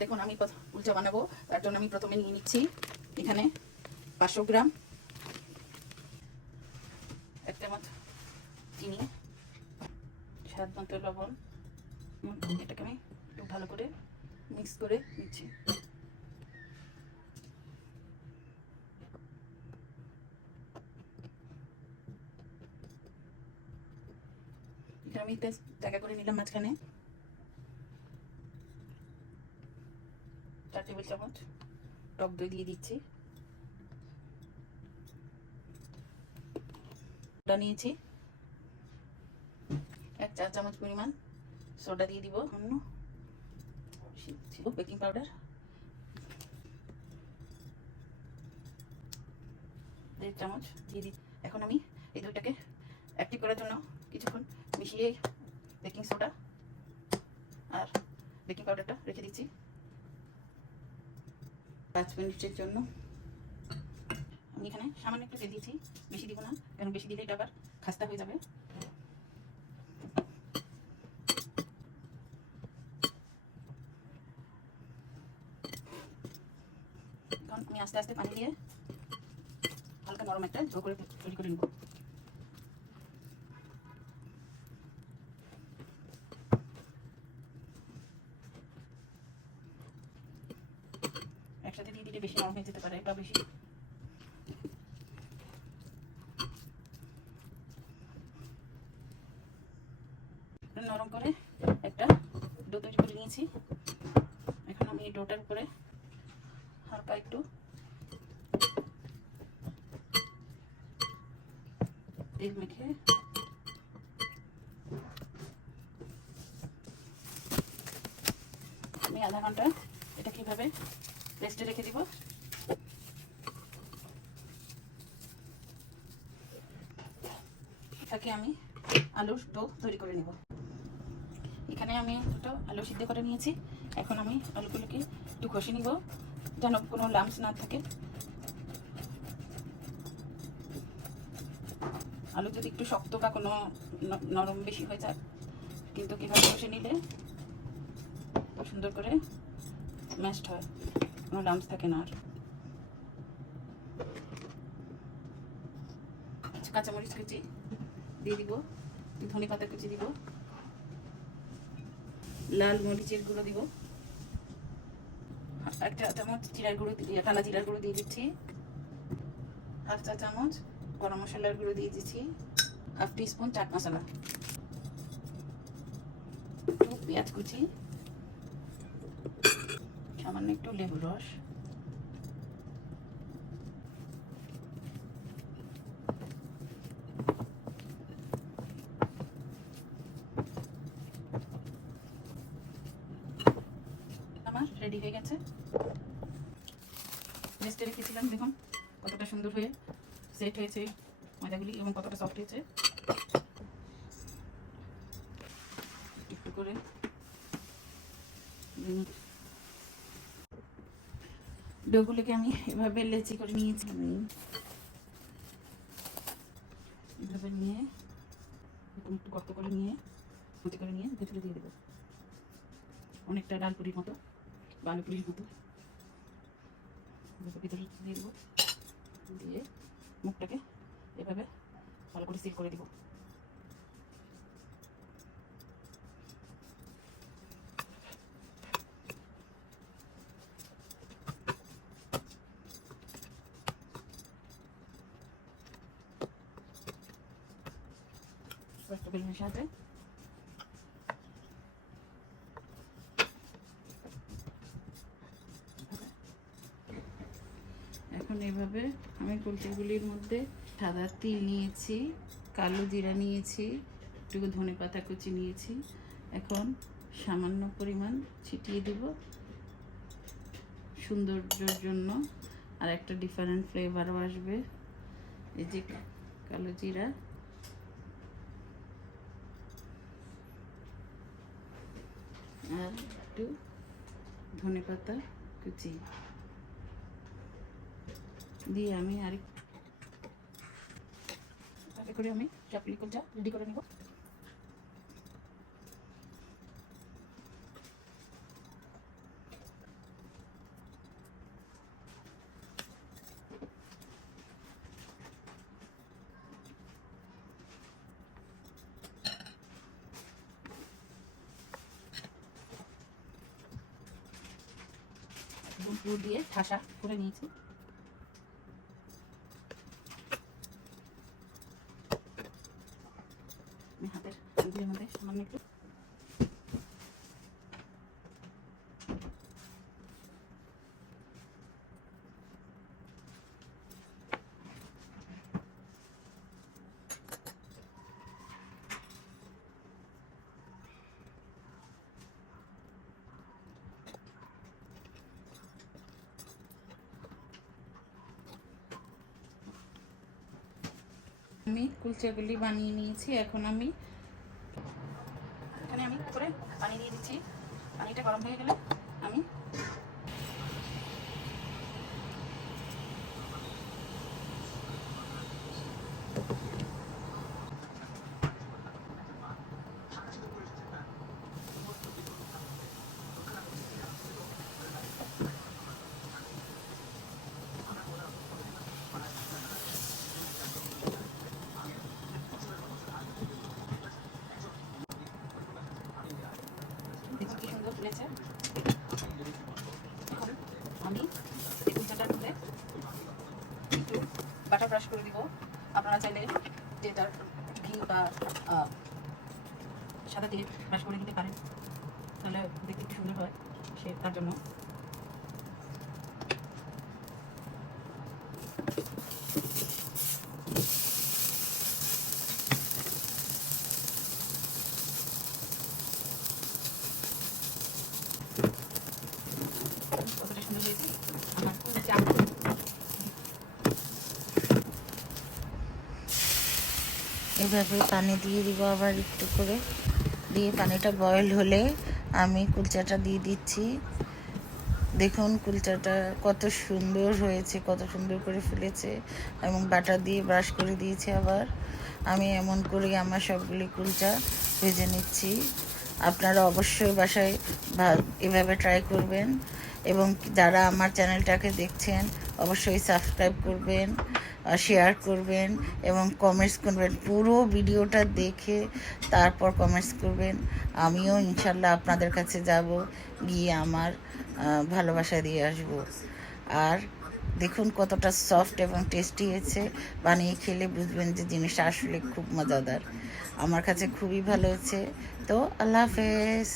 দেখুন আমি কুলচা বানাবো, তার জন্য আমি প্রথমে নিয়ে নিচ্ছি এখানে 500 গ্রাম, 1 চামচ চিনি, স্বাদ মতো লবণ। এটাকে আমি একটু ভালো করে মিক্স করে নিচ্ছি। এটা আমি একটা জায়গা করে নিলাম মাঝখানে। 4 টেবিল চামচ টক দই দিয়ে দিচ্ছি। সোডা নিয়েছি 1 চা চামচ পরিমাণ সোডা দিয়ে দিব। অন্য বেকিং পাউডার 1.5 চামচ দিয়ে দিই। এখন আমি এই দুইটাকে অ্যাক্টিভ করার জন্য কিছুক্ষণ মিশিয়ে বেকিং সোডা আর বেকিং পাউডারটা রেখে দিচ্ছি 5 মিনিটের জন্য। আমি এখানে সামান্য একটু তেল দিয়েছি, বেশি দিব না, কারণ বেশি দিলে এটা আবার খাস্তা হয়ে যাবে। এখন আমি আস্তে আস্তে পানি দিয়ে হালকা নরম একটা ডো করে তৈরি করে নেব। একসাথে দিয়ে দিলে বেশি নরম হয়ে যেতে পারে বা বেশি নরম করে একটা ডো তৈরি করে নিয়েছি। এখন আমি এই ডোটার উপরে হালকা একটু তেল মেখে আমি আধা ঘন্টা এটা কিভাবে রেস্টে রেখে দিব। তাকে আমি আলুর ডো তৈরি করে নেব। এখানে আমি একটা আলু সিদ্ধ করে নিয়েছি। এখন আমি আলুগুলোকে একটু ঘষে নিব যেন কোনো লাম্পস না থাকে। আলু যদি একটু শক্ত বা কোনো নরম বেশি হয়ে যায়, কিন্তু কীভাবে ঘষে নিলে সুন্দর করে ম্যাশড হয়, কোনো লাম্পস থাকে না। আর কাঁচামরিচ কুচি দিয়ে দিব, ধনে পাতা কুচি দিব, লাল মরিচের গুঁড়ো দিব, 1 চা চামচ জিরার গুঁড়ো দিয়ে টালা জিরার গুঁড়ো দিয়ে দিচ্ছি, 1/2 চা চামচ গরম মশলার গুঁড়ো দিয়ে দিচ্ছি, 1/2 টিস্পুন চাট মশলা, একটু পেঁয়াজ কুচি, সামান্য একটু লেবুর রস, আমার রেডি হয়ে গেছে। রেস্টে রেখেছিলাম, দেখুন কতটা সুন্দর হয়ে সেট হয়েছে ময়দাগুলি এবং কতটা সফট হয়েছে। একটু করে ডোগুলোকে আমি এভাবে লেচি করে নিয়েছি। আমি এভাবে নিয়ে একটু গর্ত করে নিয়ে কুচি করে নিয়ে ভেতরে দিয়ে দেবো, অনেকটা ডালপুরির মতো বা আলুপুরির মতো ভিতরে দিয়ে দেবো। দিয়ে মুখটাকে এভাবে ভালো করে সিল করে দিব। বেলুনের সাথে এখন এভাবে আমি কুলচাগুলির মধ্যে সাদা তিল নিয়েছি, কালো জিরা নিয়েছি, একটু ধনে পাতা কুচি নিয়েছি। এখন সামান্য পরিমাণ ছিটিয়ে দিব সৌন্দর্যের জন্য, আর একটা ডিফারেন্ট ফ্লেভারও আসবে। এই যে কালো জিরা আর একটু ধনে পাতা কুচি দিয়ে আমি আরেকটু করে আমি চাপলি কুলচা রেডি করে নেব। গুড় দিয়ে ঠাসা করে নিয়েছি। আমি হাতের আঙ্গুলের মধ্যে সামান্য একটু আমি কুলচাগুলি বানিয়ে নিয়েছি। এখন আমি এখানে করে পানি দিয়ে দিচ্ছি। পানিটা গরম হয়ে গেলে আমি দেখি কি সুন্দর ফুলেছে। আমি এই কুলচাটার মধ্যে একটু বাটার ব্রাশ করে দিব। আপনারা চাইলে যেটা ঘি বা সাদা তেল ব্রাশ করে দিতে পারেন, তাহলে দেখতে একটু সুন্দর হয়। তার জন্য কতটা সুন্দর হয়েছে আমার চা। এভাবে পানি দিয়ে দিব আবার একটু করে, দিয়ে পানিটা বয়েল হলে আমি কুলচাটা দিয়ে দিচ্ছি। দেখুন কুলচাটা কত সুন্দর হয়েছে, কত সুন্দর করে ফুলেছে, এবং বাটার দিয়ে ব্রাশ করে দিয়েছি। আবার আমি এমন করে আমার সবগুলি কুলচা ভেজে নিচ্ছি। আপনারা অবশ্যই বাসায় এভাবে ট্রাই করবেন, এবং যারা আমার চ্যানেলটাকে দেখছেন অবশ্যই সাবস্ক্রাইব করবেন, শেয়ার করবেন এবং কমেন্টস করবেন। পুরো ভিডিওটা দেখে তারপর কমেন্টস করবেন। আমিও ইনশাল্লাহ আপনাদের কাছে যাব, গিয়ে আমার ভালোবাসা দিয়ে আসব। আর দেখুন কতটা সফট এবং টেস্টি হয়েছে। বানিয়ে খেলে বুঝবেন যে জিনিসটা আসলে খুব মজাদার। আমার কাছে খুবই ভালো হয়েছে। তো আল্লাহ হাফেজ।